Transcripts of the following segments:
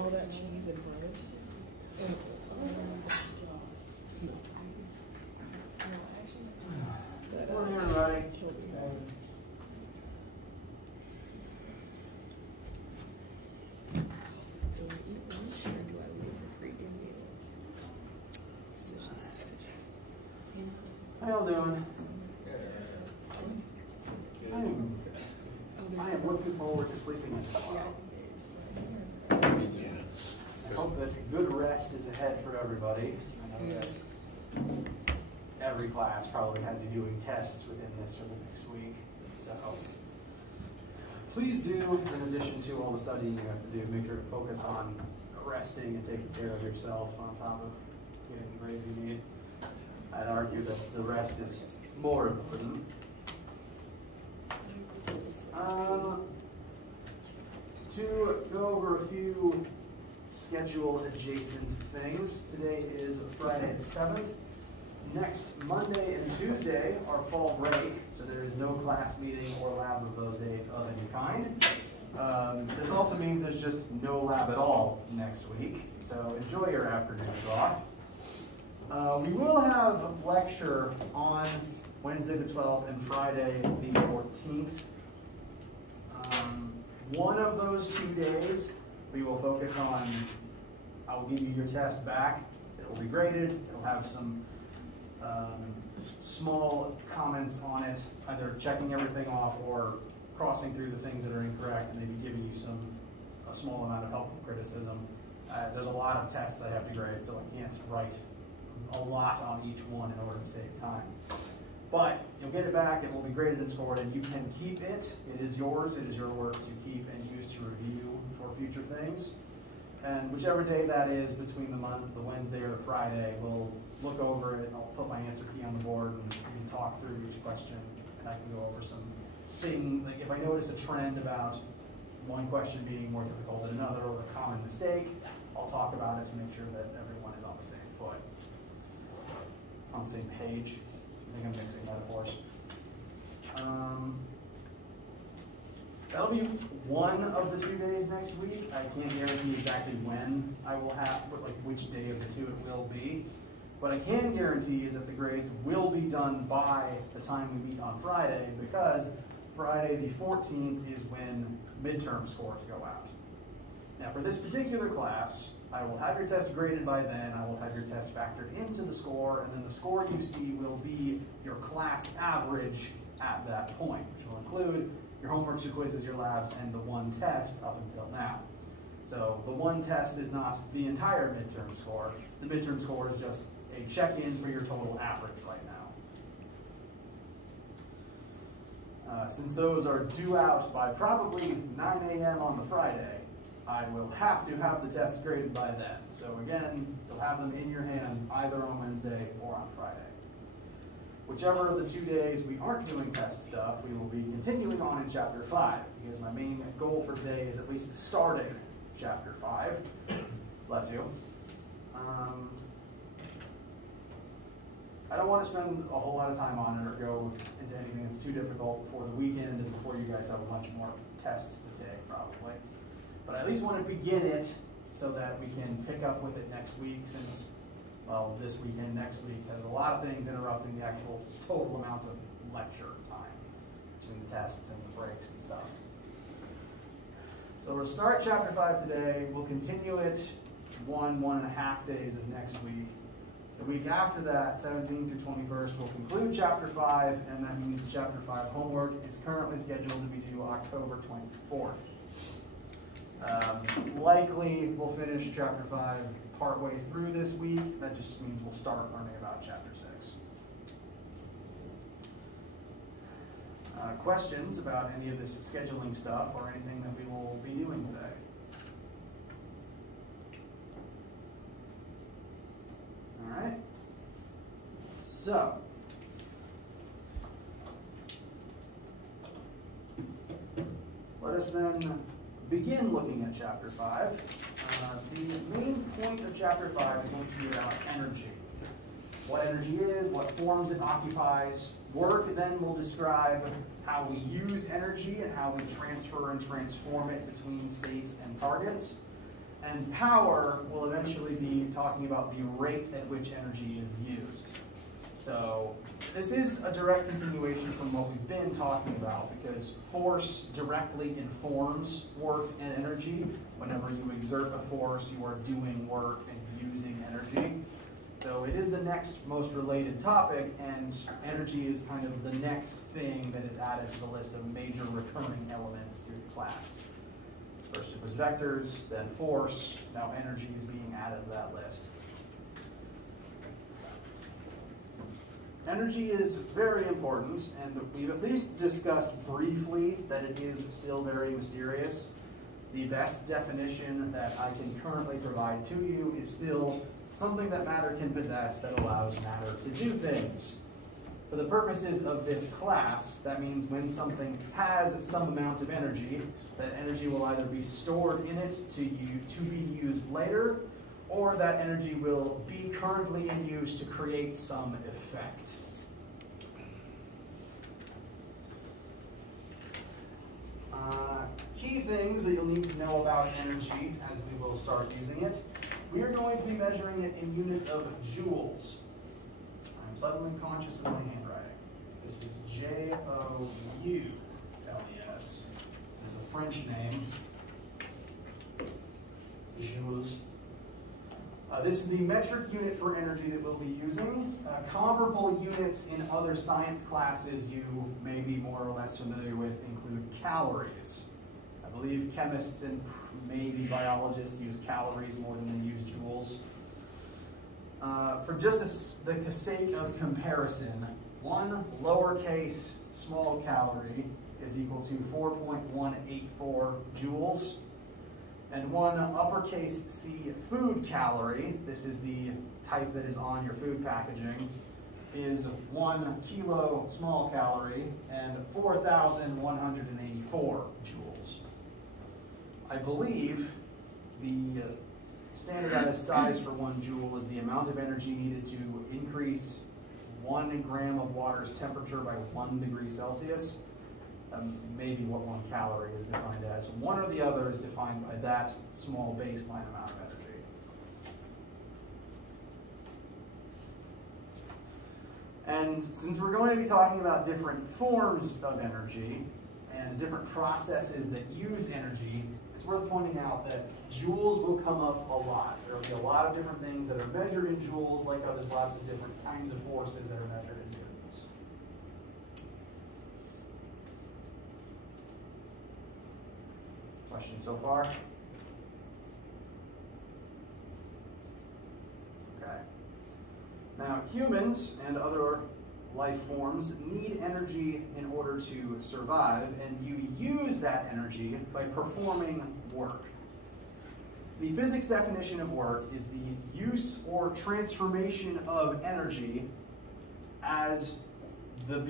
all that cheese and bread. Morning, everybody. Do I eat lunch or do I leave for freaking meal? Decisions. You know? How y'all doing? I am looking forward to sleeping in tomorrow. I hope that good rest is ahead for everybody. I know that every class probably has you doing tests within this or the next week. So please do, in addition to all the studying you have to do, make sure to focus on resting and taking care of yourself on top of getting the grades you need. I'd argue that the rest is more important. To go over a few schedule adjacent things, today is Friday the 7th. Next Monday and Tuesday are fall break, so there is no class meeting or lab of those days of any kind. This also means there's just no lab at all next week, so enjoy your afternoons off. We will have a lecture on Wednesday the 12th and Friday the 14th. One of those 2 days we will focus on, I will give you your test back. It will be graded. It will have some small comments on it, either checking everything off or crossing through the things that are incorrect and maybe giving you a small amount of helpful criticism. There's a lot of tests I have to grade, so I can't write a lot on each one in order to save time. But you'll get it back, it will be graded and scored, and you can keep it. It is yours, it is your work to keep and use to review for future things. And whichever day that is between the month, the Wednesday or the Friday, we'll look over it, I'll put my answer key on the board, and we can talk through each question, and I can go over some thing, like if I notice a trend about one question being more difficult than another or a common mistake, I'll talk about it to make sure that everyone is on the same foot, on the same page. I think I'm mixing metaphors. That'll be one of the 2 days next week. I can't guarantee exactly when I will have, like which day of the two it will be. What I can guarantee is that the grades will be done by the time we meet on Friday, because Friday the 14th is when midterm scores go out. Now for this particular class, I will have your test graded by then, I will have your test factored into the score, and then the score you see will be your class average at that point, which will include your homeworks, your quizzes, your labs, and the one test up until now. So the one test is not the entire midterm score. The midterm score is just a check-in for your total average right now. Since those are due out by probably 9 a.m. on the Friday, I will have to have the test graded by then. So again, you'll have them in your hands either on Wednesday or on Friday. Whichever of the 2 days we aren't doing test stuff, we will be continuing on in Chapter 5, because my main goal for today is at least starting Chapter 5. Bless you. I don't want to spend a whole lot of time on it or go into anything that's too difficult before the weekend and before you guys have a bunch more tests to take, probably. But I at least want to begin it so that we can pick up with it next week, since, well, this weekend, next week, has a lot of things interrupting the actual total amount of lecture time between the tests and the breaks and stuff. So we'll start Chapter 5 today. We'll continue it 1.5 days of next week. The week after that, 17th through 21st, we'll conclude Chapter 5, and that means Chapter 5 homework is currently scheduled to be due October 24th. Likely we'll finish Chapter 5 partway through this week. That just means we'll start learning about Chapter 6. Questions about any of this scheduling stuff or anything that we will be doing today? All right. So, let us then begin looking at Chapter 5. The main point of Chapter 5 is going to be about energy. What energy is, what forms it occupies. Work then will describe how we use energy and how we transfer and transform it between states and targets. And power will eventually be talking about the rate at which energy is used. So this is a direct continuation from what we've been talking about, because force directly informs work and energy. Whenever you exert a force, you are doing work and using energy. So it is the next most related topic, and energy is kind of the next thing that is added to the list of major recurring elements through the class. First it was vectors, then force, now energy is being added to that list. Energy is very important, and we've at least discussed briefly that it is still very mysterious. The best definition that I can currently provide to you is still something that matter can possess that allows matter to do things. For the purposes of this class, that means when something has some amount of energy, that energy will either be stored in it to be used later, or that energy will be currently in use to create some effect. Key things that you'll need to know about energy as we will start using it. We are going to be measuring it in units of joules. I'm suddenly conscious of my handwriting. This is Joules. There's a French name, joules. This is the metric unit for energy that we'll be using. Comparable units in other science classes you may be more or less familiar with include calories. I believe chemists and maybe biologists use calories more than they use joules. For just the sake of comparison, one lowercase small calorie is equal to 4.184 joules. And one uppercase C food calorie, this is the type that is on your food packaging, is 1 kilo small calorie and 4,184 joules. I believe the standardized size for 1 joule is the amount of energy needed to increase 1 gram of water's temperature by 1 degree Celsius. Maybe what 1 calorie is defined as. One or the other is defined by that small baseline amount of energy. And since we're going to be talking about different forms of energy and different processes that use energy, it's worth pointing out that joules will come up a lot. There will be a lot of different things that are measured in joules, like how there's lots of different kinds of forces that are measured in joules. Questions so far? Okay. Now, humans and other life forms need energy in order to survive, and you use that energy by performing work. The physics definition of work is the use or transformation of energy as the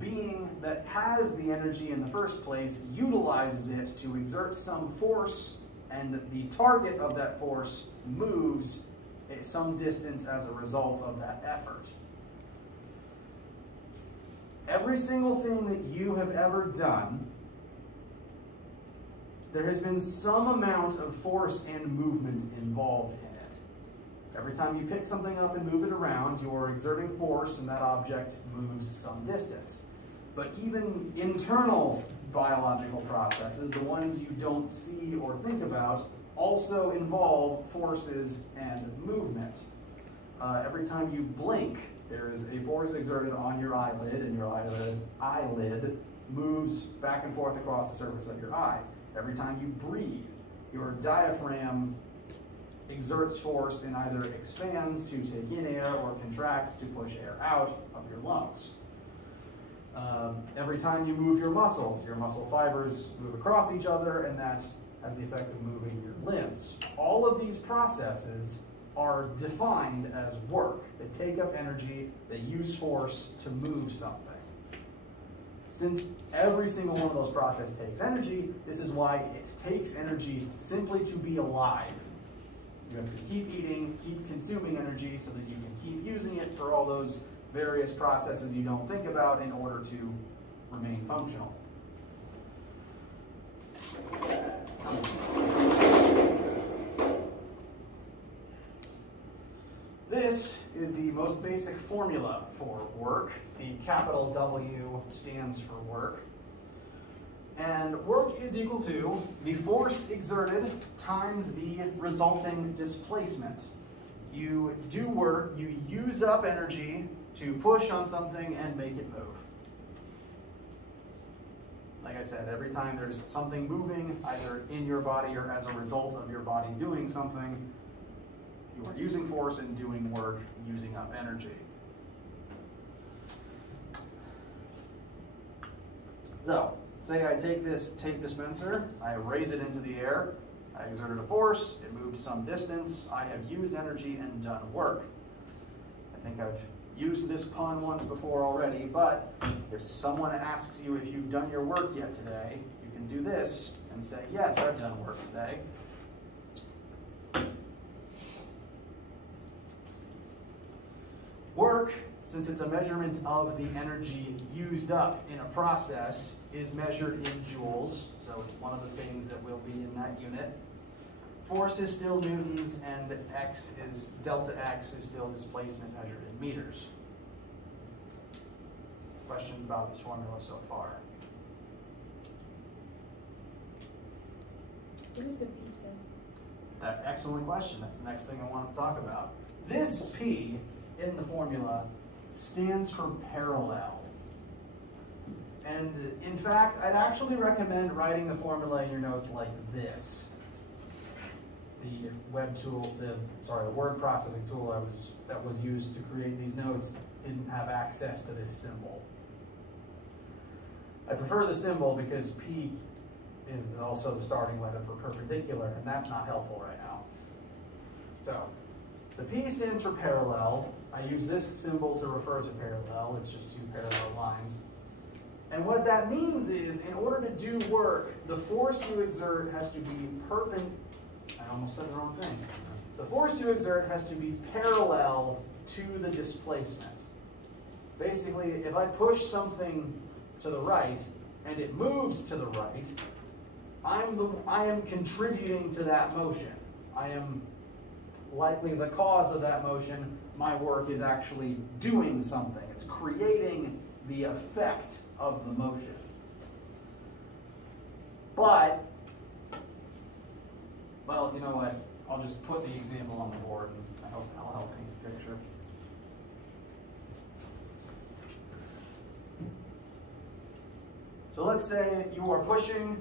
being that has the energy in the first place utilizes it to exert some force, and the target of that force moves some distance as a result of that effort. Every single thing that you have ever done, there has been some amount of force and movement involved in it. Every time you pick something up and move it around, you are exerting force, and that object moves some distance. But even internal biological processes, the ones you don't see or think about, also involve forces and movement. Every time you blink, there is a force exerted on your eyelid, and your eyelid moves back and forth across the surface of your eye. Every time you breathe, your diaphragm exerts force and either expands to take in air or contracts to push air out of your lungs. Every time you move your muscle fibers move across each other, and that has the effect of moving your limbs. All of these processes are defined as work. They take up energy, they use force to move something. Since every single one of those processes takes energy, this is why it takes energy simply to be alive. You have to keep eating, keep consuming energy so that you can keep using it for all those various processes you don't think about in order to remain functional. this is the most basic formula for work. The capital W stands for work. And work is equal to the force exerted times the resulting displacement. You do work, you use up energy to push on something and make it move. Like I said, every time there's something moving, either in your body or as a result of your body doing something, you are using force and doing work, using up energy. So, say I take this tape dispenser, I raise it into the air, I exerted a force, it moved some distance, I have used energy and done work. I think I've used this pun once before already, but if someone asks you if you've done your work yet today, you can do this and say, yes, I've done work today. Work, since it's a measurement of the energy used up in a process, is measured in joules, so it's one of the things that will be in that unit. Force is still newtons, and delta x is still displacement measured in meters. Questions about this formula so far? What is the P stand? Excellent question. That's the next thing I want to talk about. This P in the formula stands for parallel. And in fact, I'd actually recommend writing the formula in your notes like this. The word processing tool that was used to create these notes didn't have access to this symbol. I prefer the symbol because P is also the starting letter for perpendicular, and that's not helpful right now. So, the P stands for parallel. I use this symbol to refer to parallel. It's just two parallel lines. And what that means is, in order to do work, the force you exert has to be I almost said the wrong thing. The force you exert has to be parallel to the displacement. Basically, if I push something to the right and it moves to the right, I am contributing to that motion. I am likely the cause of that motion. My work is actually doing something. It's creating the effect of the motion. But, well, you know what? I'll just put the example on the board, and I hope that'll help paint the picture. So let's say you are pushing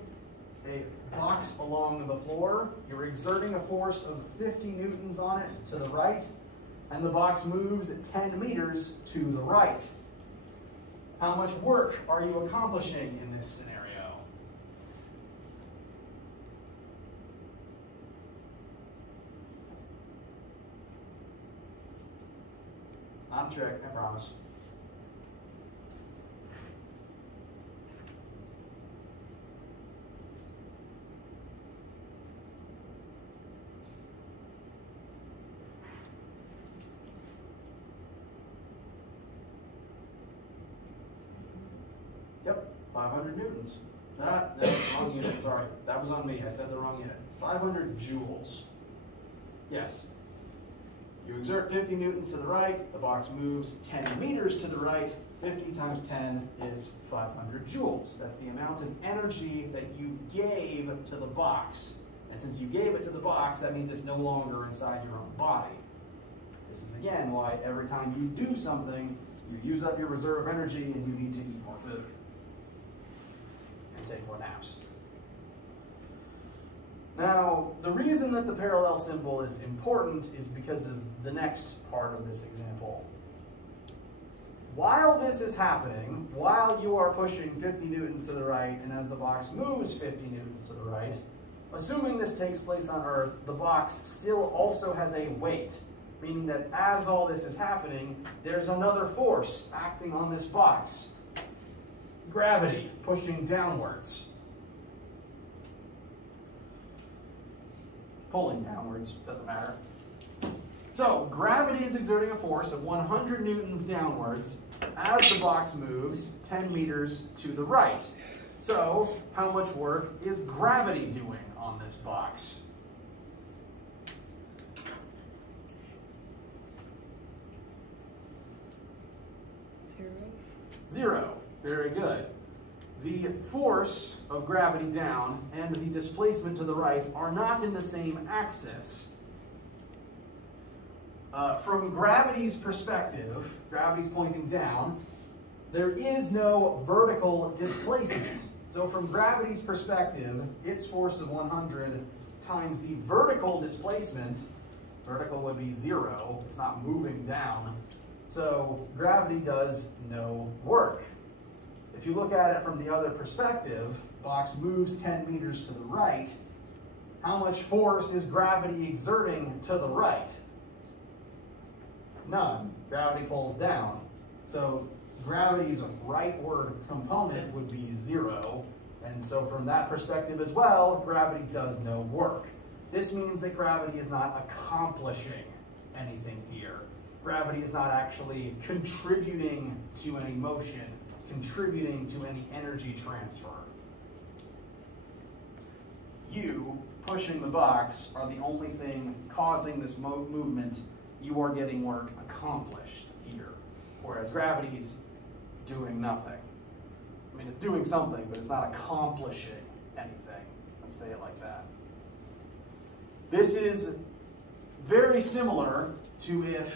a box along the floor. You're exerting a force of 50 newtons on it to the right, and the box moves 10 meters to the right. How much work are you accomplishing in this scenario? Not a trick, I promise. Yep, 500 newtons. That was the wrong unit, sorry. That was on me, I said the wrong unit. 500 joules. Yes. You exert 50 newtons to the right, the box moves 10 meters to the right. 50 times 10 is 500 joules. That's the amount of energy that you gave to the box. And since you gave it to the box, that means it's no longer inside your own body. This is again why every time you do something, you use up your reserve energy and you need to eat more food and take more naps. Now, the reason that the parallel symbol is important is because of the next part of this example. While this is happening, while you are pushing 50 newtons to the right, and as the box moves 50 newtons to the right, assuming this takes place on Earth, the box still also has a weight, meaning that as all this is happening, there's another force acting on this box. Gravity, pushing downwards. Pulling downwards, doesn't matter. So, gravity is exerting a force of 100 newtons downwards as the box moves 10 meters to the right. So, how much work is gravity doing on this box? 0. 0. Very good. The force of gravity down and the displacement to the right are not in the same axis. From gravity's perspective, gravity's pointing down, there is no vertical displacement. So from gravity's perspective, its force of 100 times the vertical displacement, vertical would be 0, it's not moving down, so gravity does no work. If you look at it from the other perspective, box moves 10 meters to the right, how much force is gravity exerting to the right? None. Gravity pulls down. So gravity's rightward component would be 0, and so from that perspective as well, gravity does no work. This means that gravity is not accomplishing anything here. Gravity is not actually contributing to any motion, contributing to any energy transfer. You, pushing the box, are the only thing causing this movement. You are getting work accomplished here, whereas gravity's doing nothing. I mean, it's doing something, but it's not accomplishing anything. Let's say it like that. This is very similar to if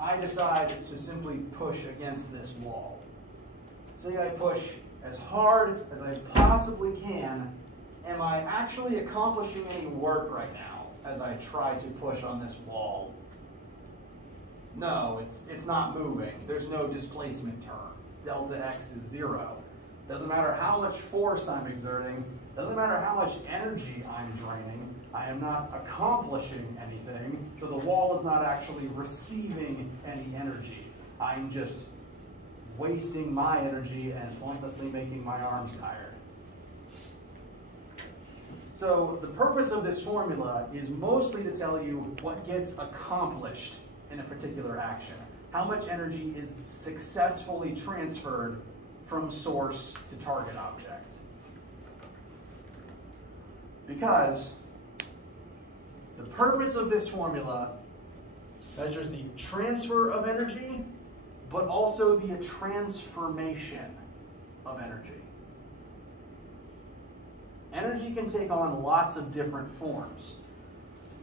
I decide to simply push against this wall. Say I push as hard as I possibly can. Am I actually accomplishing any work right now as I try to push on this wall? No, it's not moving. There's no displacement term. Delta x is 0. Doesn't matter how much force I'm exerting, doesn't matter how much energy I'm draining, I am not accomplishing anything, so the wall is not actually receiving any energy. I'm just wasting my energy and pointlessly making my arms tired. So the purpose of this formula is mostly to tell you what gets accomplished in a particular action. How much energy is successfully transferred from source to target object. Because the purpose of this formula measures the transfer of energy, but also the transformation of energy. Energy can take on lots of different forms.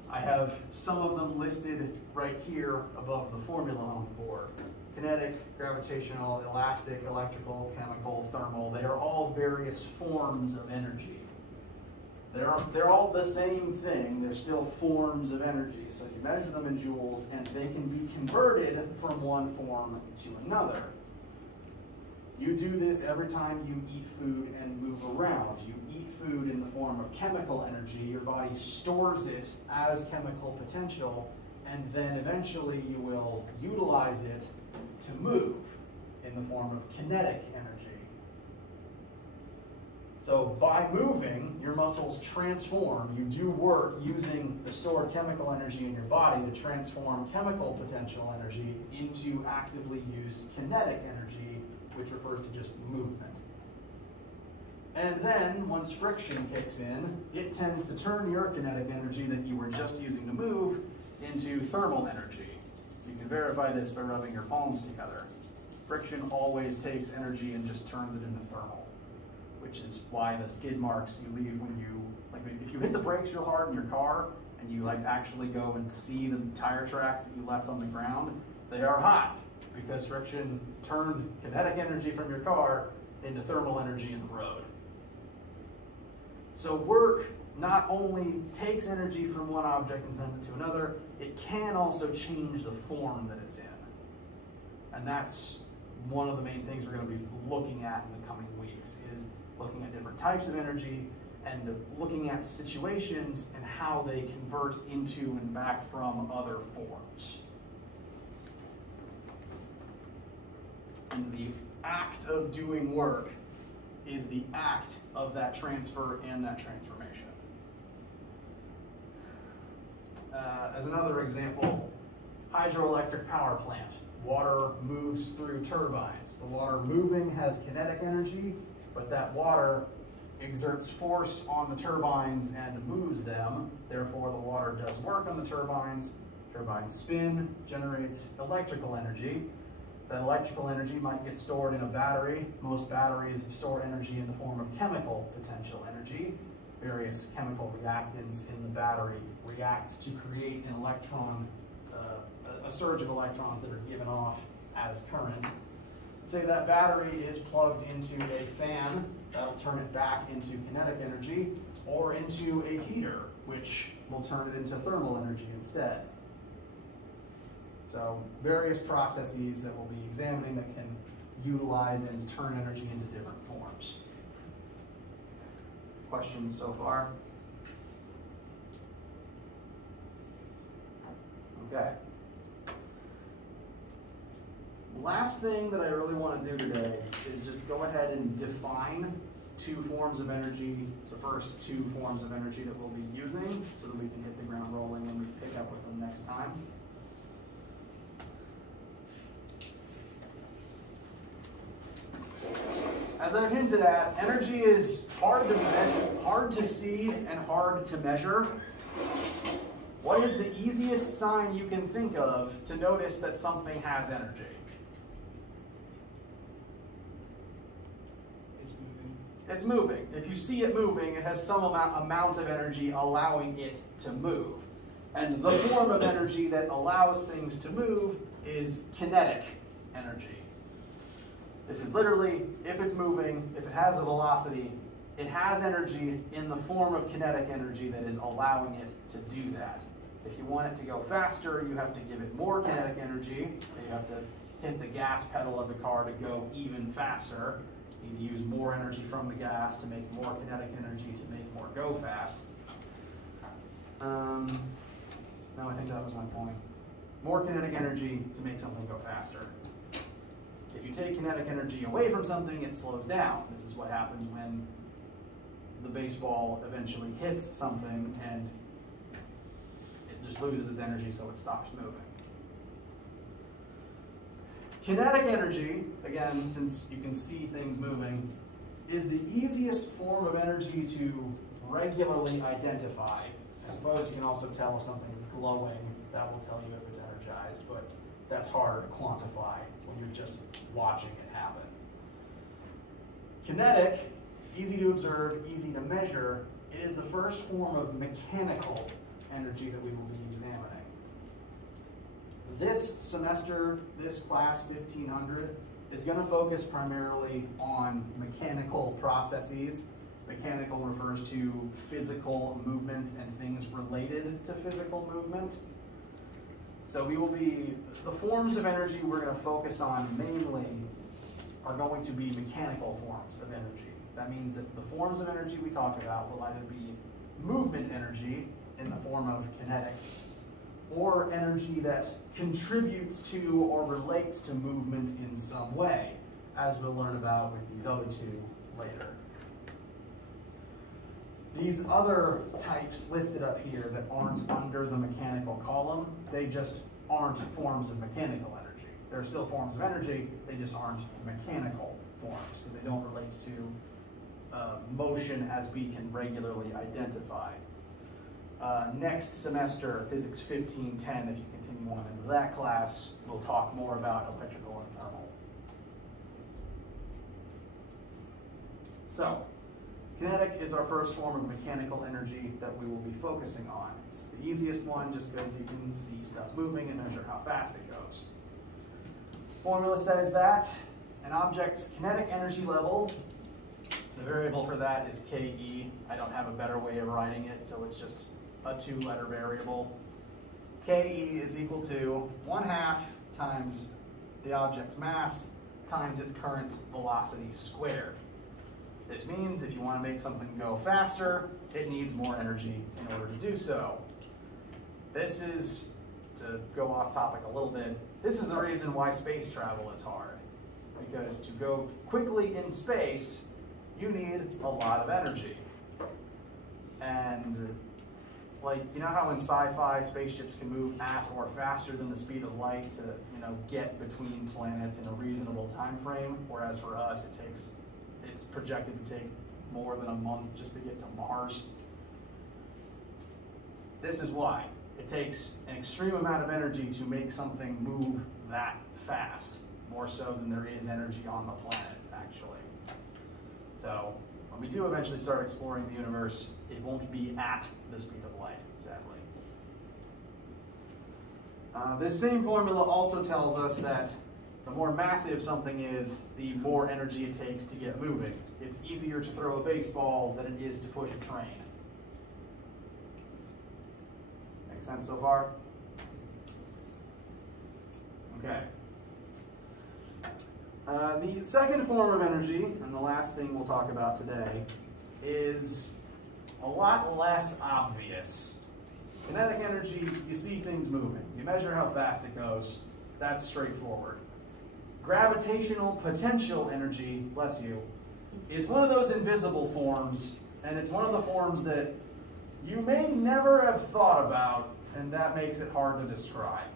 I have some of them listed right here above the formula on the board. Kinetic, gravitational, elastic, electrical, chemical, thermal. They are all various forms of energy. They're all the same thing. They're still forms of energy. So you measure them in joules, and they can be converted from one form to another. You do this every time you eat food and move around. You eat food in the form of chemical energy. Your body stores it as chemical potential, and then eventually you will utilize it to move in the form of kinetic energy. So by moving, your muscles transform. You do work using the stored chemical energy in your body to transform chemical potential energy into actively used kinetic energy, which refers to just movement. And then, once friction kicks in, it tends to turn your kinetic energy that you were just using to move into thermal energy. You can verify this by rubbing your palms together. Friction always takes energy and just turns it into thermal, which is why the skid marks you leave when you, like if you hit the brakes real hard in your car and you like actually go and see the tire tracks that you left on the ground, they are hot because friction turned kinetic energy from your car into thermal energy in the road. So work not only takes energy from one object and sends it to another, it can also change the form that it's in. And that's one of the main things we're going to be looking at in the coming weeks, is looking at different types of energy and looking at situations and how they convert into and back from other forms. And the act of doing work is the act of that transfer and that transformation. As another example, hydroelectric power plant. Water moves through turbines. The water moving has kinetic energy, but that water exerts force on the turbines and moves them. Therefore, the water does work on the turbines. Turbines spin, generates electrical energy. That electrical energy might get stored in a battery. Most batteries store energy in the form of chemical potential energy. Various chemical reactants in the battery react to create an electron, a surge of electrons that are given off as current. Say that battery is plugged into a fan, that'll turn it back into kinetic energy, or into a heater, which will turn it into thermal energy instead. So various processes that we'll be examining that can utilize and turn energy into different forms. Questions so far? Okay. Last thing that I really want to do today is just go ahead and define two forms of energy, the first two forms of energy that we'll be using, so that we can hit the ground rolling and we pick up with them next time. As I've hinted at, energy is hard to see and hard to measure. What is the easiest sign you can think of to notice that something has energy? It's moving. If you see it moving, it has some amount of energy allowing it to move. And the form of energy that allows things to move is kinetic energy. This is literally, if it's moving, if it has a velocity, it has energy in the form of kinetic energy that is allowing it to do that. If you want it to go faster, you have to give it more kinetic energy. You have to hit the gas pedal of the car to go even faster. You need to use more energy from the gas to make more kinetic energy to make more go fast. No, I think that was my point. More kinetic energy to make something go faster. If you take kinetic energy away from something, it slows down. This is what happens when the baseball eventually hits something and it just loses its energy, so it stops moving. Kinetic energy, again, since you can see things moving, is the easiest form of energy to regularly identify. I suppose you can also tell if something is glowing. That will tell you if it's energized, but that's hard to quantify when you're just watching it happen. Kinetic, easy to observe, easy to measure, it is the first form of mechanical energy that we will be examining. This semester, this class 1500, is going to focus primarily on mechanical processes. Mechanical refers to physical movement and things related to physical movement. So we will be, the forms of energy we're going to focus on mainly are going to be mechanical forms of energy. That means that the forms of energy we talk about will either be movement energy in the form of kinetic, or energy that contributes to or relates to movement in some way, as we'll learn about with these other two later. These other types listed up here that aren't under the mechanical column, they just aren't forms of mechanical energy. They're still forms of energy, they just aren't mechanical forms, because they don't relate to motion as we can regularly identify. Next semester, Physics 1510, if you continue on into that class, we'll talk more about electrical and thermal. So, kinetic is our first form of mechanical energy that we will be focusing on. It's the easiest one just because you can see stuff moving and measure how fast it goes. Formula says that an object's kinetic energy level, the variable for that is Ke. I don't have a better way of writing it, so it's just a two-letter variable. Ke is equal to 1/2 times the object's mass times its current velocity squared. This means if you want to make something go faster, it needs more energy in order to do so. This is, to go off topic a little bit, this is the reason why space travel is hard. Because to go quickly in space, you need a lot of energy. And like, you know how in sci-fi spaceships can move at or faster than the speed of light to, get between planets in a reasonable time frame, whereas for us it's projected to take more than a month just to get to Mars. This is why. It takes an extreme amount of energy to make something move that fast. more so than there is energy on the planet, actually. So when we do eventually start exploring the universe, it won't be at the speed of light, sadly. This same formula also tells us that the more massive something is, the more energy it takes to get moving. It's easier to throw a baseball than it is to push a train. Make sense so far? Okay. The second form of energy, and the last thing we'll talk about today, is a lot less obvious. Kinetic energy, you see things moving. You measure how fast it goes. That's straightforward. Gravitational potential energy, bless you, is one of those invisible forms, and it's one of the forms that you may never have thought about, and that makes it hard to describe.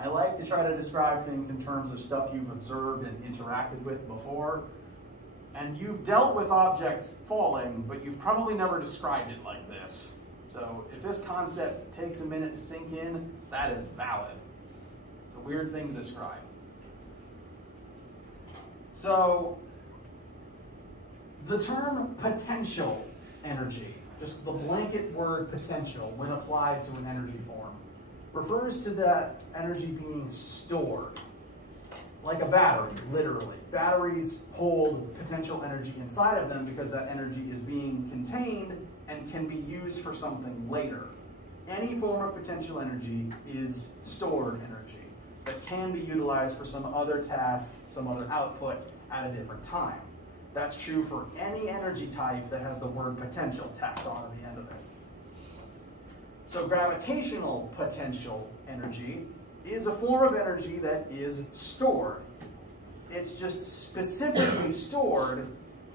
I like to try to describe things in terms of stuff you've observed and interacted with before, and you've dealt with objects falling, but you've probably never described it like this. So if this concept takes a minute to sink in, that is valid. It's a weird thing to describe. So the term potential energy, just the blanket word potential when applied to an energy form, refers to that energy being stored, like a battery, literally. Batteries hold potential energy inside of them because that energy is being contained and can be used for something later. Any form of potential energy is stored energy that can be utilized for some other task, some other output at a different time. That's true for any energy type that has the word potential tacked on at the end of it. So gravitational potential energy is a form of energy that is stored. It's just specifically stored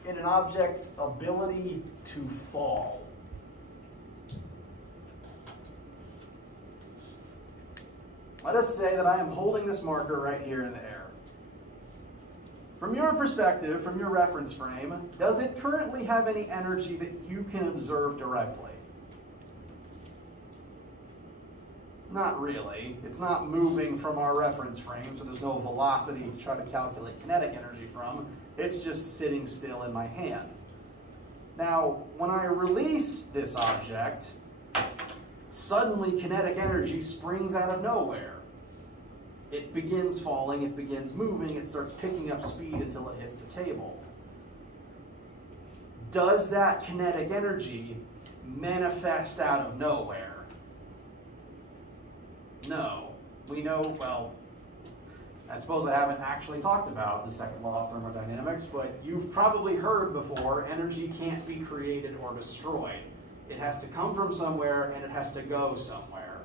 in an object's ability to fall. Let us say that I am holding this marker right here in the air. From your perspective, from your reference frame, does it currently have any energy that you can observe directly? Not really. It's not moving from our reference frame, so there's no velocity to try to calculate kinetic energy from. It's just sitting still in my hand. Now, when I release this object, suddenly kinetic energy springs out of nowhere. It begins falling, it begins moving, it starts picking up speed until it hits the table. Does that kinetic energy manifest out of nowhere? No. We know, well, I suppose I haven't actually talked about the second law of thermodynamics, but you've probably heard before, energy can't be created or destroyed. It has to come from somewhere and it has to go somewhere.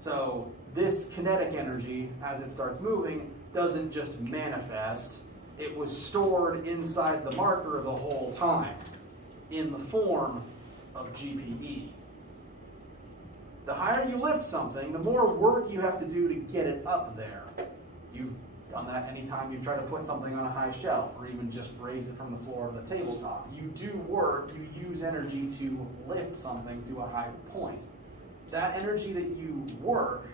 So this kinetic energy, as it starts moving, doesn't just manifest. It was stored inside the marker the whole time in the form of GPE. The higher you lift something, the more work you have to do to get it up there. You've done that anytime you try to put something on a high shelf or even just raise it from the floor of the tabletop. You do work, you use energy to lift something to a high point. That energy that you work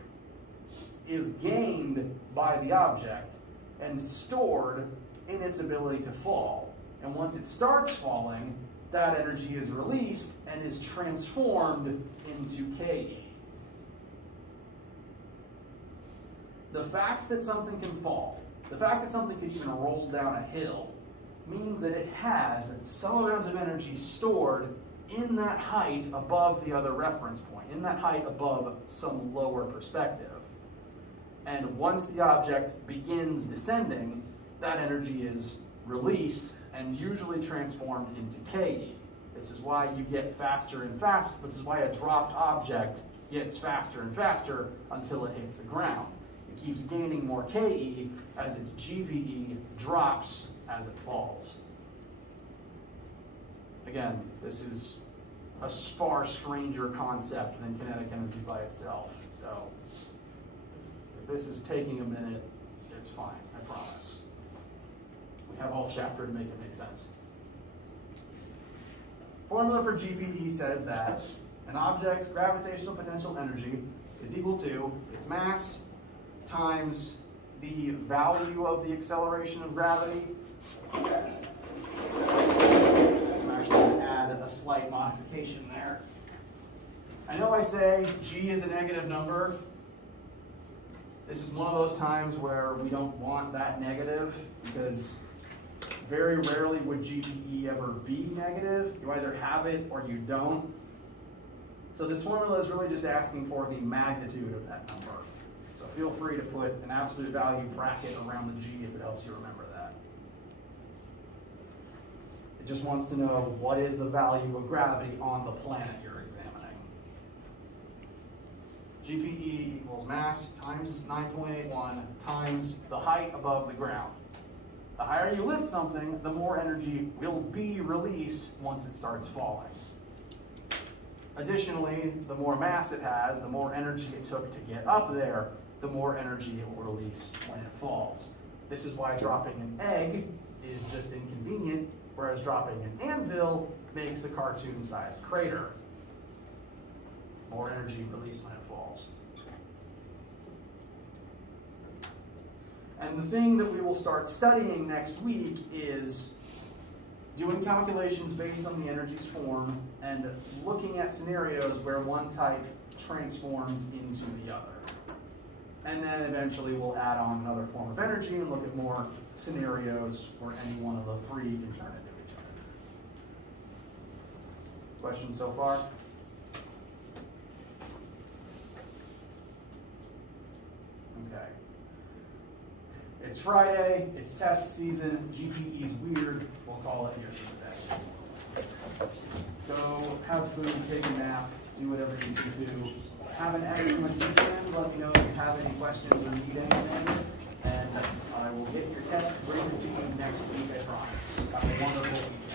is gained by the object and stored in its ability to fall. And once it starts falling, that energy is released and is transformed into KE. The fact that something can fall, the fact that something can even roll down a hill, means that it has some amount of energy stored in that height above the other reference point, in that height above some lower perspective. And once the object begins descending, that energy is released and usually transformed into KE. This is why you get faster and faster. This is why a dropped object gets faster and faster until it hits the ground. It keeps gaining more KE as its GPE drops as it falls. Again, this is a far stranger concept than kinetic energy by itself. So if this is taking a minute, it's fine, I promise. We have a whole chapter to make it make sense. Formula for GPE says that an object's gravitational potential energy is equal to its mass times the value of the acceleration of gravity. I'm actually going to add a slight modification there. I know I say g is a negative number. This is one of those times where we don't want that negative because very rarely would GPE ever be negative. You either have it or you don't. So this formula is really just asking for the magnitude of that number. So feel free to put an absolute value bracket around the g if it helps you remember that. It just wants to know what is the value of gravity on the planet you're examining. GPE equals mass times 9.81 times the height above the ground. The higher you lift something, the more energy will be released once it starts falling. Additionally, the more mass it has, the more energy it took to get up there, the more energy it will release when it falls. This is why dropping an egg is just inconvenient, whereas dropping an anvil makes a cartoon-sized crater. More energy released when it falls. And the thing that we will start studying next week is doing calculations based on the energy's form and looking at scenarios where one type transforms into the other. And then eventually we'll add on another form of energy and look at more scenarios where any one of the three can turn into each other. Questions so far? Okay. It's Friday, it's test season, GPE's weird, we'll call it here for the day. Go have food, take a nap, do whatever you need to do. Have an excellent weekend, let me know if you have any questions or need anything, and I will get your test graded to you next week, I promise. Have a wonderful weekend.